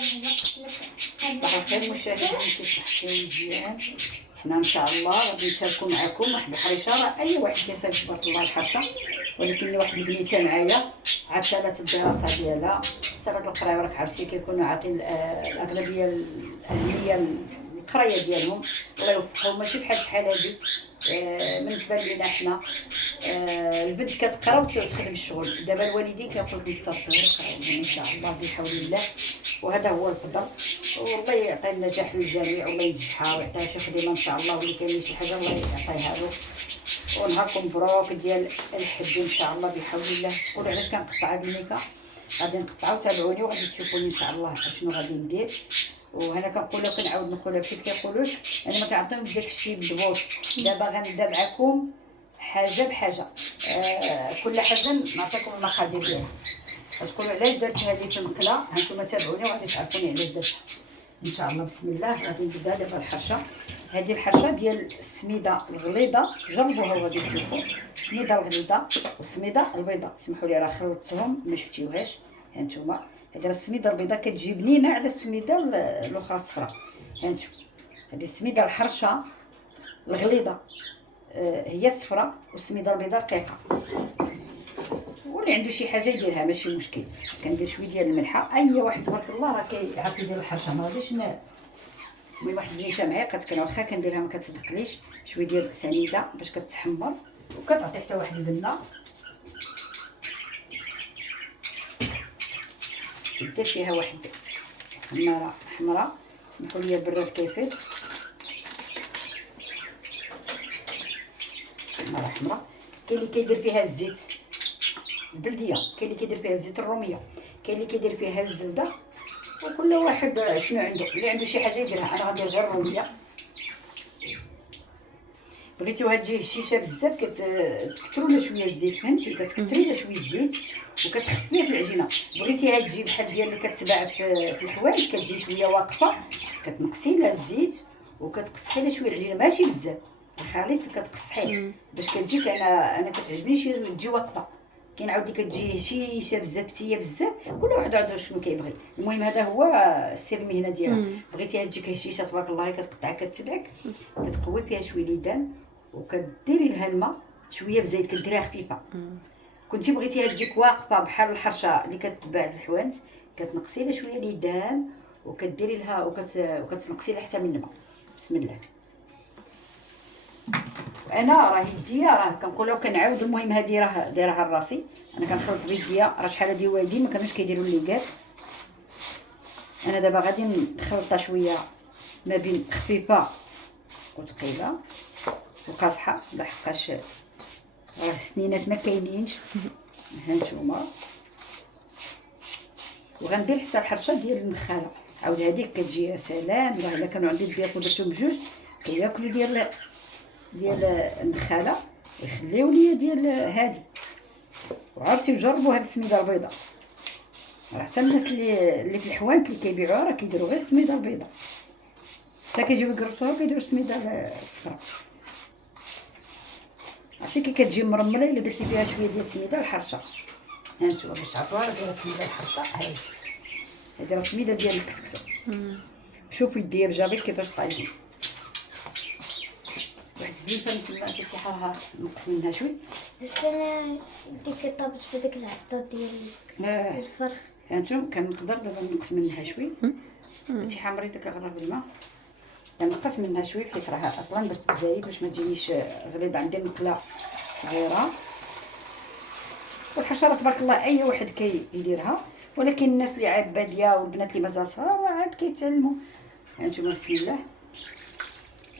صباح الخير مشاهدينا، كيف حالكم؟ مزيان. حنا ان شاء الله غادي نشاركوا معكم واحد الحريشه. راه اي واحد كيسال تبارك الله الحرشه، ولكن اللي واحد البنيته معايا عاد سالات الدراسه ديالها، سالات القرايه. راك عرفتي كيكونوا عاطين الاغلبيه الاهميه القرايه ديالهم، الله يوفقهم. ماشي بحال شحال هادي. بالنسبه لينا حنا البنت كتقرا وتخدم الشغل. دابا الوالدين كيقول لك نصرت غير قراو ان شاء الله بحول الله، وهذا هو القدر. والله يعطي النجاح للجميع، والله ينجحها ويعطيها شي خدمه ان شاء الله، واللي كاين شي حاجه الله يعطيها له. ونهاركم مبروك ديال الحج ان شاء الله بحول الله. قولوا علاش كنقطع هاد الميكا، غادي نقطعو. تابعوني وغادي تشوفوني ان شاء الله شنو غادي ندير. وهنا كنقولها وكنعاود نقولها حيت كيقولوش انا ما كنعطيهمش داكشي بالضبط. دابا غنبدا معكم حاجه بحاجه. كل حاجه نعطيكم المقادير ديالها. غتقولوا علاش درت هذه في المقله، هانتوما تابعوني وغادي تعرفوني علاش درتها ان شاء الله. بسم الله. غادي نبدا دابا الحرشه. هذه الحرشه ديال السميده الغليظه، جربوها وغادي تشوفوا. السميده الغليظه والسميده البيضاء، سمحوا لي راه خلطتهم ما شفتيوهاش. هانتوما هذه السميده البيضاء كتجي بنينه على السميده الاخرى الصفراء. هانتوما هذه السميده الحرشه الغليظه هي الصفراء، والسميده البيضاء رقيقه. واللي عنده شي حاجه يديرها ماشي مشكل. كندير شويه ديال الملحه. اي واحد تبارك الله راه كيعرف يدير الحرشه، ما غاديش المهم واحد البنيته معايا كتكره واخا كنديرها ما كتصدقليش. شويه ديال سنيده باش كتحمر وكتعطي حتى واحد البنه. دير فيها واحد حماره حمراء، سمحوا لي البراد كيفيض. حماره حمراء. كاين اللي كيدير فيها الزيت البلديه، كاين اللي كيدير فيها الزيت الروميه، كاين اللي كيدير فيها الزبده، وكل واحد شنو عنده. اللي عنده شي حاجه يديرها. انا غندير غير الروميه. بغيتيوها تجي هشيشه بزاف كتكثروا لها شويه الزيت، فهمتي؟ كتكثري لها شويه الزيت وكتخفيها في العجينه. بغيتيها تجي بحال ديال اللي كتباع في الحوايج، كتجي شويه واقفه، كتنقصي لها الزيت وكتقصحي لها شويه العجينه، ماشي بزاف الخليط، كتقصحيه باش كتجيك. انا كتعجبني شي تجي واقفه. كاين عاودي كتجي هشيشه بزاف، تيه بزاف. كل واحد عنده شنو كيبغي. المهم هذا هو السر المهنه ديالها. بغيتيها تجيك هشيشه تبارك الله، كتقطعها كتبعك، كتقوي فيها شويه ليدان وكديري لها الماء شويه بزيت، كديريها خفيفه. كنتي بغيتيها تجيك واقفه بحال الحرشه اللي كتباع في الحوانت، كتنقصي لها شويه ليدان وكديري لها وكتنقصي لها حتى من الماء. بسم الله. انا راه يديا راه كنقولها وكنعاود. المهم هذه راه دايرها لراسي، انا كنخلط بيديا. راه شحال هادي والدين ما كانوش كيديروا الليكات. انا دابا غادي نخلطها شويه ما بين خفيفه وثقيله وقاصحه، لحقاش راه السنينات ما كاينينش. هانتوما وغندير حتى الحرشه ديال النخاله. عاود هذيك كتجي يا سلام. راه الا كانوا عندي الضياف ودرتهم بجوج كياكلوا ديال النخاله، يخليو ليا ديال هادي. وعرفتي وجربوها بالسميده البيضاء. راه حتى الناس اللي في الحوانت اللي كيبيعوها راه كيديروا غير السميده البيضاء، حتى كيجيو يقرصوها وكيديروا السميده الصفراء. عرفتي كي كتجي مرمله الا درتي فيها شويه ديال السميده الحرشه. هانتوما باش تعرفوها راه دايره السميده الحرشه. هذه راه السميده ديال الكسكسو. شوفوا يديا بجابيل كيفاش طايبين. واحد الزليفه من تما كتيحه راه نقص منها شوي. انا ديك طابت في داك العطا ديال الفرخ. هانتوما كنقدر دابا نقص منها شوي. كتيحه مريضه كنغرف بالماء، كنقص منها شوي حيت راه اصلا درت بزايد باش ما تجينيش غليظه. عندي المقله صغيره. والحشره تبارك الله اي واحد كيديرها، ولكن الناس اللي عاد باديه والبنات اللي مازال صغار عاد كيتعلموا. هانتوما بسم الله.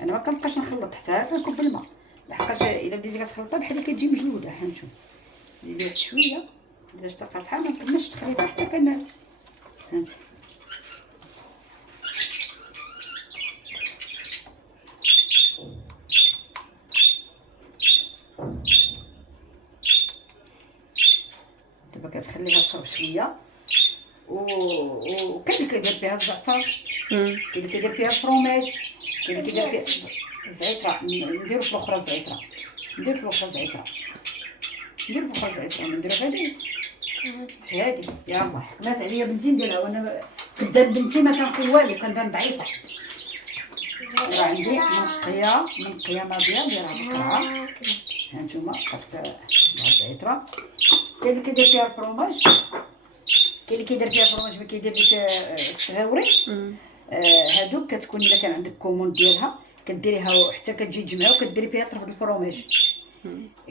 انا ما كنبقاش نخلط حتى كنكب الماء، لحقاش الا بديتي كتخلطها بحال اللي كتجي مجلوده. هانتوما زيدي واحد شويه باش تقاطعها ما نكملش تخليطها حتى كان. هانتي دابا كتخليها تشرب شويه. وكاين اللي كيدير فيها الزعتر، كاين اللي كيدير فيها الفرomاج، كاين اللي كيدير فيها الزعتره. نديرو في الاخرى الزعتره، ندير في الاخرى الزعتره، ندير في الاخرى الزعتره. نديرو هادي يلاه حكمات عليا بنتي نديرها. وانا قدام بنتي ما كنقول والو، كنبان ضعيفه. راه عندي منقيه ناضيه نديرها بقرعه. ها نتوما خاصك هاد الزعتره. كاين اللي كيدير فيها الفرomage، كاين اللي كيدير فيها الفرomage ما كيدير ديك السغاوري. هادوك كتكون الا كان عندك كومون ديالها كديريها حتى كتجي تجمعها وكديري فيها طرف الفرomage.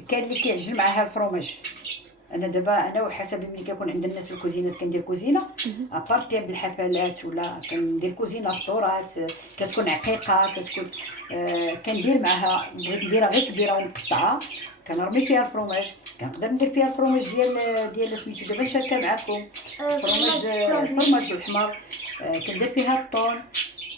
كاين اللي كيعجن معاها الفرomage. انا دابا وحسب ملي كيكون عند الناس في الكوزينات كندير كوزينه ابارتير بالحفلات، ولا كندير كوزينه فطورات كتكون عقيقه، كتكون كندير معاها. بغيت نديرها غير كبيره ومقطعه كنرمي فيها الفرomage. كنقدر ندير فيها الفرomage ديال سميتو دابا شاكه معكم الفرomage بالحمر. كندير فيها الطون،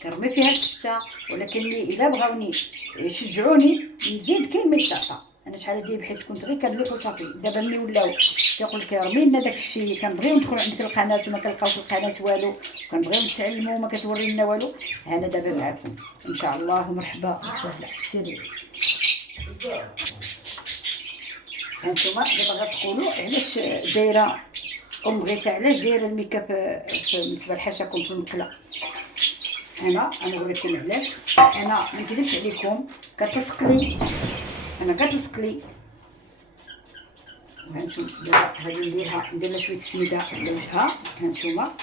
كنرمي فيها الكفته. ولكن الا بغاوني يشجعوني نزيد كاين ما يستعطى. انا شحال هادي بحيت كنت غير كنلوح وصافي. دابا ملي ولاو كيقول لك رمي لنا داكشي، كنبغيو ندخلوا عندك القناه وما كنلقاو في القناه والو، كنبغيو نتعلموا وما كتوري لنا والو. انا دابا معكم ان شاء الله. مرحبا وسهلا سيري. هانتوما دابا غتقولوا علاش دايره غيتا، علاش دايره الميكاب بالنسبه لحاشاكم في المقله. انا نوريكم علاش. انا ما نكذبش عليكم كتلصق لي، هانتوما دابا هادي ندير لها شويه سميده على وجهها. هانتوما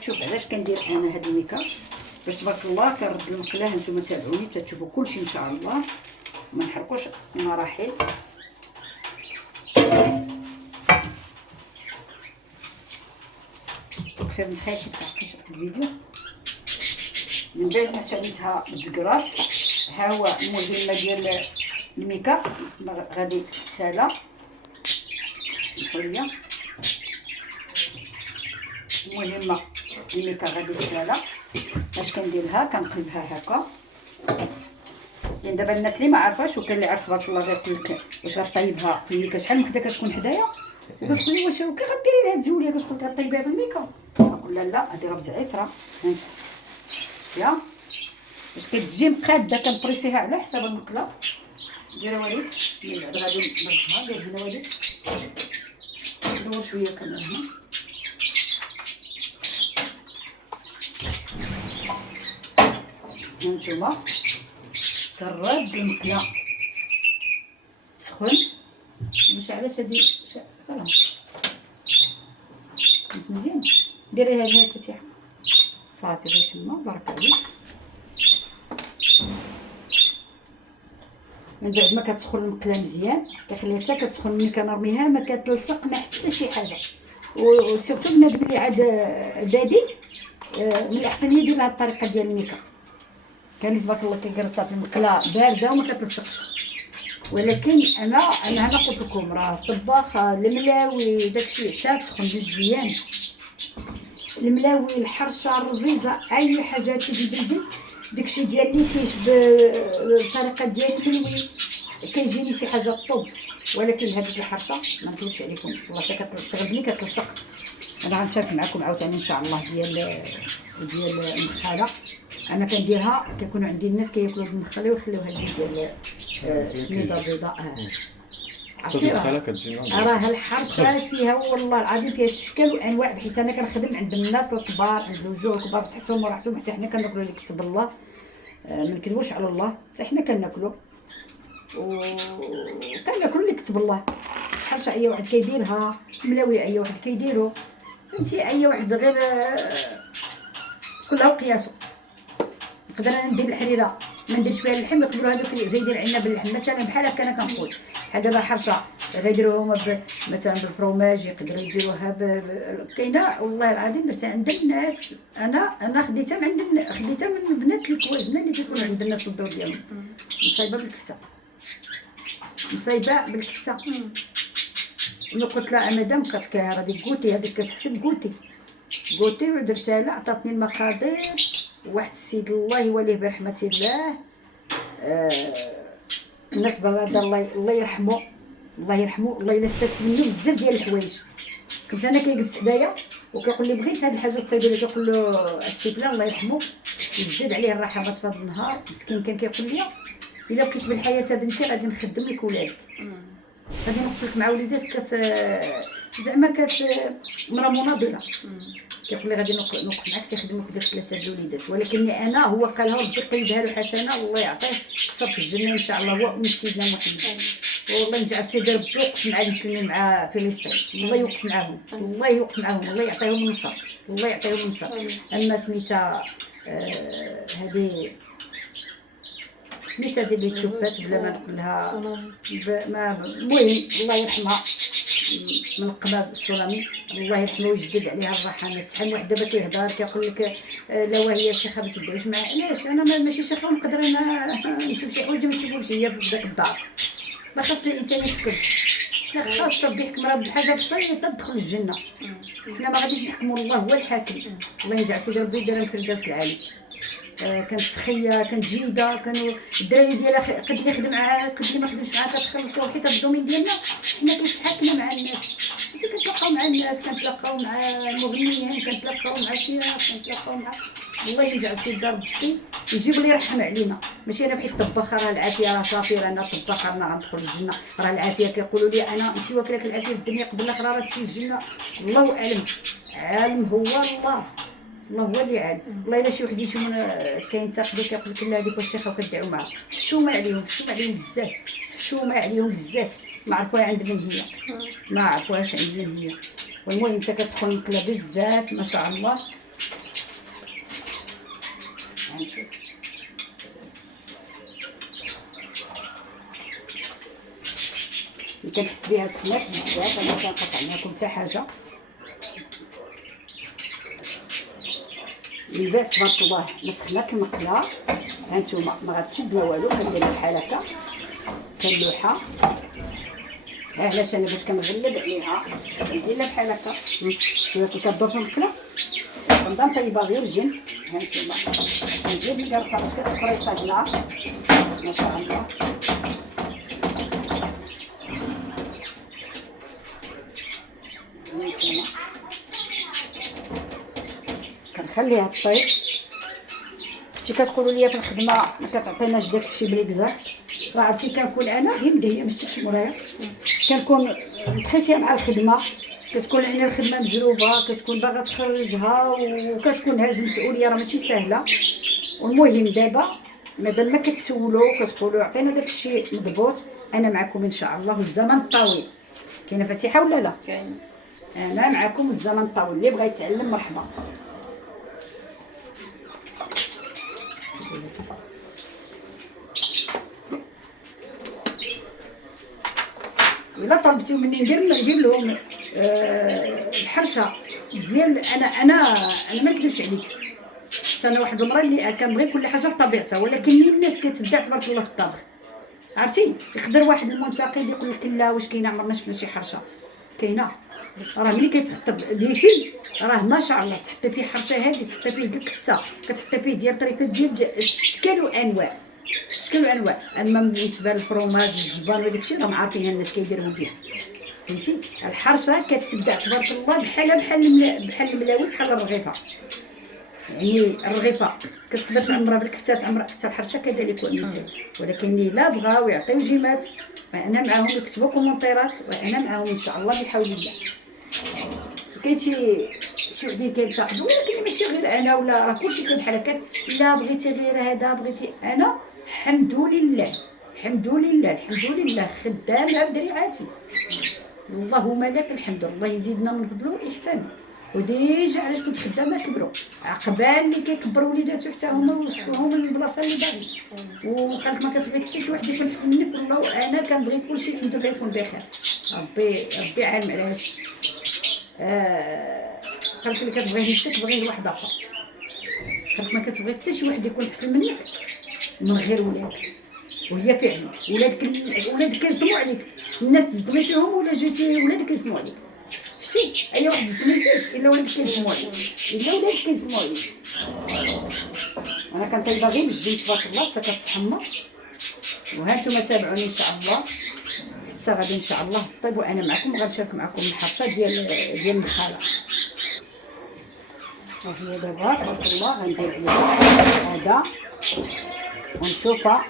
تشوف علاش كندير انا هاد الميكاب، باش تبارك الله كنرد المقله. هانتوما تابعوني تشوفوا كلشي ان شاء الله، ما نحرقوش المراحل. خير من خير كيتعقش الفيديو. من بعد ما ساليتها بالزكراس، ها هو المهمه ديال الميكاب غادي تسالى. سمحوا لي، المهمه الميكاب غادي تسالى. اش كنديرها كنقلبها هكا. يعني دابا الناس اللي ما عارفاش وكان اللي عارف تبارك الله غيقول لك واش غطيبها في الميكا شحال من كدا كتكون حدايا، وكتقول لي واش كغديري لها تزوليها، كتقول لك غطيبيها في الميكا. نقول لها لا هادي راه بزعتره. فهمتي يا باش كتجي مقاده كنبريسيها على حساب المقله. ديرها وليد من بعد غادي نردها. دير هنا وليد ندور شويه كمان هنا. هانتوما كنرد المقله تسخن. ماشي علاش هادي خلاص كنت مزيان. ديريها هكا تيح صافي غير تما. بارك عليك. من بعد ما كتسخن المقله مزيان كنخليها حتى كتسخن. ملي كنرميها ما كتلصق ما حتى شي حاجه. وسيرتو بنادم اللي عاد بادي من الاحسن يدير بهاد الطريقه ديال الميكا. كان اللي تبارك الله كيجرسها في المقله بارده وما كتلصقش. ولكن انا قلت لكم راه الطباخ الملاوي داكشي حتى تسخن مزيان. الملاوي الحرشه الرزيزه اي حاجه تجي بلدي داكشي ديالي كيشبه الطريقه ديالي حلوين. كيجيني شي حاجه طب. ولكن هذيك الحرشه ما نكذبش عليكم والله حتى كتغلبني كتلصق. انا غنشارك معكم عاوتاني ان شاء الله ديال المخاله. انا كنديرها كيكونوا عندي الناس كياكلوا بالمخله ويخليوها لي ديال السميده البيضاء عصيره. راه الحرشه فيها والله العظيم فيها الشكل وانواع. بحيث انا كنخدم عند الناس الكبار عند الوجوه الكبار بصحتهم وراحتهم. حتى حنا كناكلوا اللي كتب الله ما نكذبوش على الله. حتى حنا كناكلوا وكناكلوا اللي كتب الله. الحرشه اي واحد كيديرها، ملاويه اي واحد كيديرو. فهمتي اي واحد غير كلها وقياسو. نقدر انا ندير الحريره ما ندير شويه اللحم يقدروا هذوك زايدين العنب باللحم مثلا. بحال هكا انا كنقول بحال دابا حرشه غيديروها هما مثلا بالفروماج. يقدروا يديروها كاينه والله العظيم درتها عند الناس. انا خديتها من بنات الكوازنه اللي كيكونوا عند الناس في الدور ديالهم. مصايبه بالكفته انا قلت لها مدام كتكاهر هذيك كوتي هذيك كتحسب كوتي ودرتها لها. عطاتني المقادير واحد السيد الله يوليه برحمه الله. الناس براد الله يرحمه والله الا استفدت منه بزاف ديال الحوايج. كنت انا كيجلس حدايا وكيقول لي بغيت هاد الحاجه تصايبي لي. كنقول له السيد الله يرحمه يزيد عليه الرحمات في هذا النهار. مسكين كان كيقول لي الا بقيت بالحياه بنتي غادي نخدم لك ولادك، غادي نوقف لك مع وليداتك. زعما مرا مناضله. كيقول لي غادي نوقف معاك تخدم لك داك 3 الوليدات، ولكني انا هو قالها ربي قيدها له حسنه، الله يعطيه قصر في الجنه ان شاء الله هو ام سيدنا محمد. والله نجعل سيدي ربي يوقف مع المسلمين مع فلسطين، الله يوقف معاهم، الله يوقف معاهم، الله يعطيهم النصر، الله يعطيهم النصر. اما سميتها هذه سميتها اللي توفات بلا ما نقول لها المهم الله يرحمها من قباب السلامي، الله يرحمه ويجدد عليها الرحمات. شحال واحد دابا كيهضر كيقول لك لا وهي شيخه ما تدعوش معاه، علاش انا ماشي شيخه ونقدر انا نشوف شي حوايج ما نشوفهمش هي في داك الدار. ما خاصش الانسان يحكم، لا خاص ربي يحكم راه بحاجه بسيطه تدخل الجنه. حنا ما غاديش نحكموا، الله هو الحاكم. الله يجعل سيدي ربي يديرها في الفردوس العالي. كانت سخيه، كانت جيده، كانوا الدراري ديالها قد اللي خدم معاها قد اللي ما خدمش معاها كتخلصوا، حيت الدومين ديالنا حنا كنتحاكموا مع الناس، كنتلاقاو مع الناس، كنتلاقاو مع المغنيين، كنتلاقاو مع الشيخ، كنتلاقاو مع الله يجعل سيدي ربي يجيب لي يرحم علينا. ماشي انا بحيت الطباخه راه العافيه راه صافي راه انا طباخه راه غندخل الجنه، راه العافيه كيقولوا لي انا انت واكلك العافيه في الدنيا قبل الاخره راه تمشي الجنه. الله اعلم، عالم هو الله، الله هو اللي عالم. والله الا شي واحد يشوفنا كينتقدوا كيقول لك لا هذيك واش شيخه وكتدعوا معاها، حشومه عليهم، حشومه عليهم بزاف، حشومه عليهم بزاف، ما عرفوها عند من هي، ما عرفوهاش عند من هي. والمهم انت كتدخل المقله بزاف ما شاء الله. كنحس بها سخنات بزاف، انا كنقطع معكم حتى حاجه. من بعد تبارك الله ما سخنات المقله، هانتوما ما غاتشد لا والو، كندير بحال هكا كنلوحها. علاش انا باش كنغلب عليها كندير لها بحال هكا شويه كتدور في المقله، كنبدا نطيبها غير جن. هانتوما كندير الكرصه باش كتفري صاجله ما شاء الله. كنخليها طيب. كنتي كتقولوا لي في الخدمه ما كتعطيناش داكشي بليكزاكت، راه عرفتي كنكون انا غير مدهيه ما شفتيش مورايا، كنكون متخاسيه مع الخدمه، كتكون عيني الخدمه مجروبه، كتكون باغا تخرجها وكتكون هاز مسؤوليه راه ماشي سهله. والمهم دابا مادام ما كتسولوا كتقولوا عطينا داكشي مضبوط، انا معكم ان شاء الله والزمن الطويل. كاينه فاتحه ولا لا؟ كاين. انا معكم الزمن الطويل، اللي بغى يتعلم مرحبا. الا طلبتي مني ندير لهم الحرشه ديال انا ما نكذبش عليك، انا واحد المره اللي كنبغي كل حاجه بطبيعتها، ولكن الناس كتبدع تبارك الله في الطبخ. عرفتي يقدر واحد المنتقد يقول لك لا واش كاينه عمرنا شفنا شي حرشه، كاينه راه ملي كيتحط ليفي راه ما شاء الله تحطي فيه حرشه هادي، تحطي فيه ديك الكفته، كتحطي فيه ديال طريفات ديال اشكال وانواع، اشكال وانواع. اما بالنسبه للفرomاج الجبان وداك الشيء راه عارفين الناس كيديروا بيه، فهمتي. الحرشه كتبدع تبارك الله بحال الملاوي بحال الرغيفه، يعني الرغيفه كتقدر تعمرها بالكفته، تعمر حتى الحرشه كذلك والمثل. ولكن اللي لا بغاو يعطيو جيمات انا معاهم، يكتبوا كومونتيرات وانا معاهم ان شاء الله بحول الله. كاين شي وحدين كينتقدوا، ولكن ماشي غير انا ولا راه كلشي كاين بحال هكا. لا بغيتي غير هذا بغيتي، انا الحمد لله الحمد لله الحمد لله خدامه بدريعاتي، اللهم لك الحمد. الله يزيدنا من فضله واحسانه. وديجا علاش كنت خدامه كبروا عقبال اللي كيكبروا وليداتو حتى هما وصلوهم للبلاصه اللي باغي. وخلك ما كتبغي حتى شي واحد يكون احسن منك، والله انا كنبغي كلشي الحمد لله يكون بخير. ربي عالم على هادشي. خلك اللي كتبغيه نفسك تبغيه لواحد اخر، خلك ما كتبغي حتى شي واحد يكون احسن منك من غير ولادك. وهي فعلا ولادك كيصدموا عليك، الناس تصدمي فيهم ولا جيتي ولادك كيصدموا عليك. شتي اي واحد صدمي فيك الا ولادك كيصدموا عليك، الا ولادك كيصدموا عليك. انا كنطيبها غير بالجبن تبارك الله حتى كتحمر. وهانتوما تابعوني ان شاء الله حتى غادي ان شاء الله طيب، وانا معكم غنشارك معكم الحرشه ديال الخاله. وهي دابا تبارك الله غندير عليها هذا ونشوفها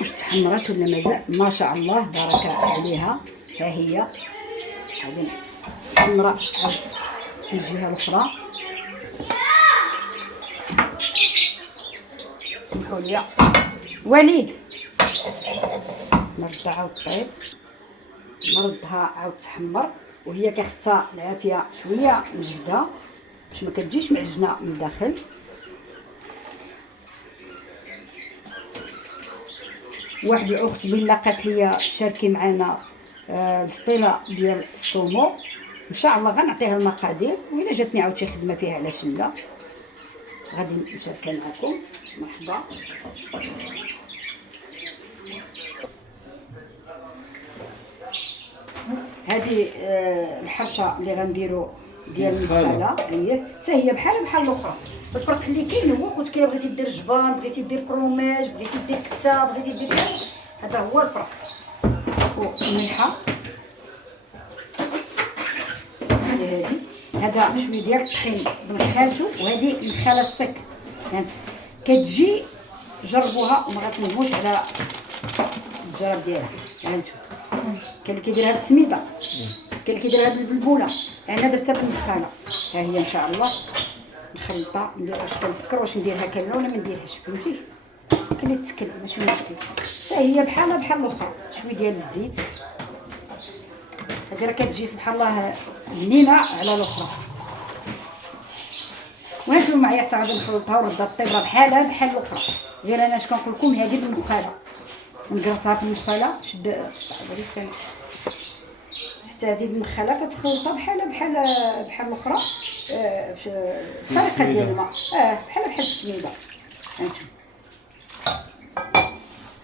واش تحمرات ولا مازال. ما شاء الله بارك عليها. ها هي غادي نحمرها في الجهه الاخرى. سمحوا لي وليد، نردها عاود طيب، نردها عاود تحمر، وهي كيخصها العافيه شويه نجبدها باش ما كتجيش معجنه من الداخل. واحد الاخت بلا قالت لي شاركي معنا السطيله ديال السومو، ان شاء الله غنعطيها المقادير، والا جاتني عاود شي خدمه فيها علاش لا غادي نشاركها معكم. مرحبا. هذه الحرشه اللي غنديرو ديال المخاله، هي حتى هي بحال الاخرى. الفرق اللي كاين هو كنت كي بغيتي دير جبان، بغيتي دير كروماج، بغيتي دير كته، بغيتي دير هذا هو الفرق. والملحه هذه هذا شويه ديال الطحين بنخالتو، وهذه المخاله السك فهمت. كتجي جربوها وما غتندموش على الجراب ديالها فهمتوا. كاين اللي كيديرها بالسميده، كاين اللي كيديرها بالبلبوله، انا درتها بالمخاله. ها هي ان شاء الله نخلطها، ندير واش كنفكر واش نديرها كامله ولا ما نديرهاش فهمتي. كاين اللي تتكل ماشي مشكل، حتى هي بحال الاخرى. شويه ديال الزيت، هذه راه كتجي سبحان الله بنينه على الاخرى. وانتم معايا حتى غادي نخلطها ونردها طيب بحال الاخرى، غير انا اش كنقول لكم هذه بالمخاله نقرصها في المخاله. شد حتى هذه المخاله كتخلطها بحال الاخرى الطريقه ديال الماء، بحال السميده هانتوما.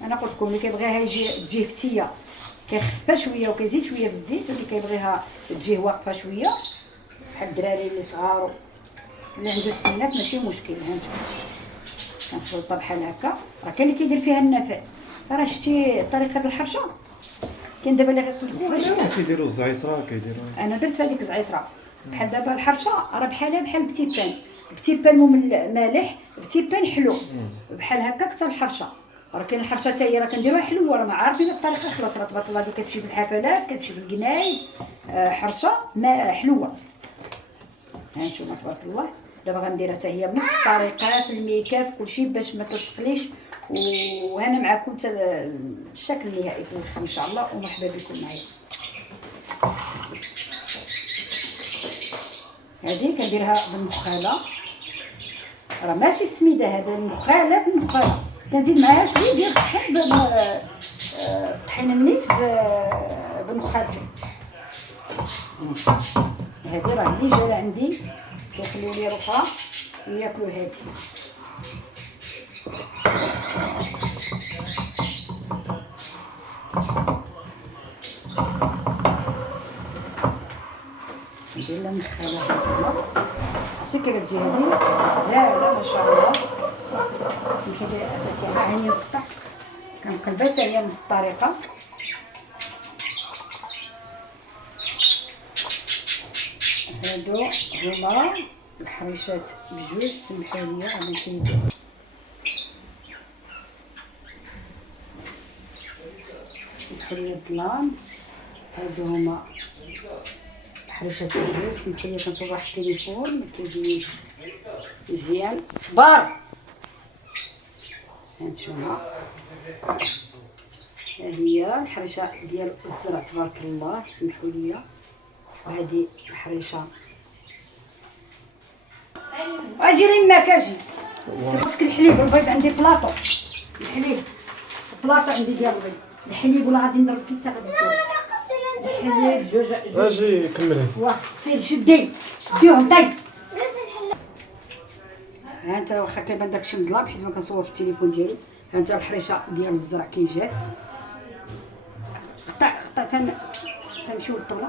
انا قلت لكم اللي كيبغيها تجي فتيه كيخفى شويه وكيزيد شويه في الزيت، واللي كيبغيها تجيه واقفه شويه بحال الدراري اللي صغار اللي عنده السنات ماشي مشكل. هانتوما كنخلطها بحال هكا. راه كاين اللي كيدير فيها النافع، راه شتي طريقه الحرشه. كاين دابا اللي غيقول لك واش كيديروا الزعتره كيديروا. انا درت هذيك الزعتره بحال دابا الحرشه راه بحال بتي بان، بتي بان مالح، بتي بان حلو بحال هكاك حتى الحرشه. راه كاين الحرشه حتى هي راه كنديروها حلوه، راه ما عارفين الطريقه خلاص. راه تبارك الله دي كتمشي في الحفلات، كتمشي في الكنايس، حرشه ما حلوه. هانتوما تبارك الله. دابا غنديرها حتى هي بنفس الطريقه في الميكاب كلشي باش ما تلصقليش. وهنا معكم حتى الشكل النهائي في الاخر ان شاء الله. ومرحبا بكم معايا. هذه كنديرها بالمخاله، راه ماشي السميده، هذا المخاله بالمخاله. كنزيد معاها شويه ديال الطحين الطحين النيت بالمخالتو. هذه راه اللي جا عندي كيخليو لي الاخرى وياكلوا هذه. ندير لها مخاله هانتوما. عرفتي كيف كتجي هذه زاهره ما شاء الله. سمحي لي باتي عيني نقطع، كنقلبها حتى هي بنفس الطريقه. هادو هما الحريشات بجوج. سمحوا لي غادي نحيدو سمحوا لي الظلام. هادو هما الحريشات بجوج. سمحوا لي كنصور واحد التليفون ما كيجينيش مزيان. صبار هانتوما. ها هي الحريشه ديال الزرع تبارك الله. سمحوا لي. وهذه الحريشه اجي رماك اجي كتبغيك الحليب والبيض. عندي بلاطو الحليب، بلاطو عندي ديال البيض. الحليب ولا غادي نضرب كي تاخذ الحليب جوج اجي كملي. واه سير شديهم طيب. ها انت واخا كيبان داكشي مظلام حيت ما كنصور في التليفون ديالي. ها انت الحريشه ديال الزرع كي جات قطع تنمشيو للطبله.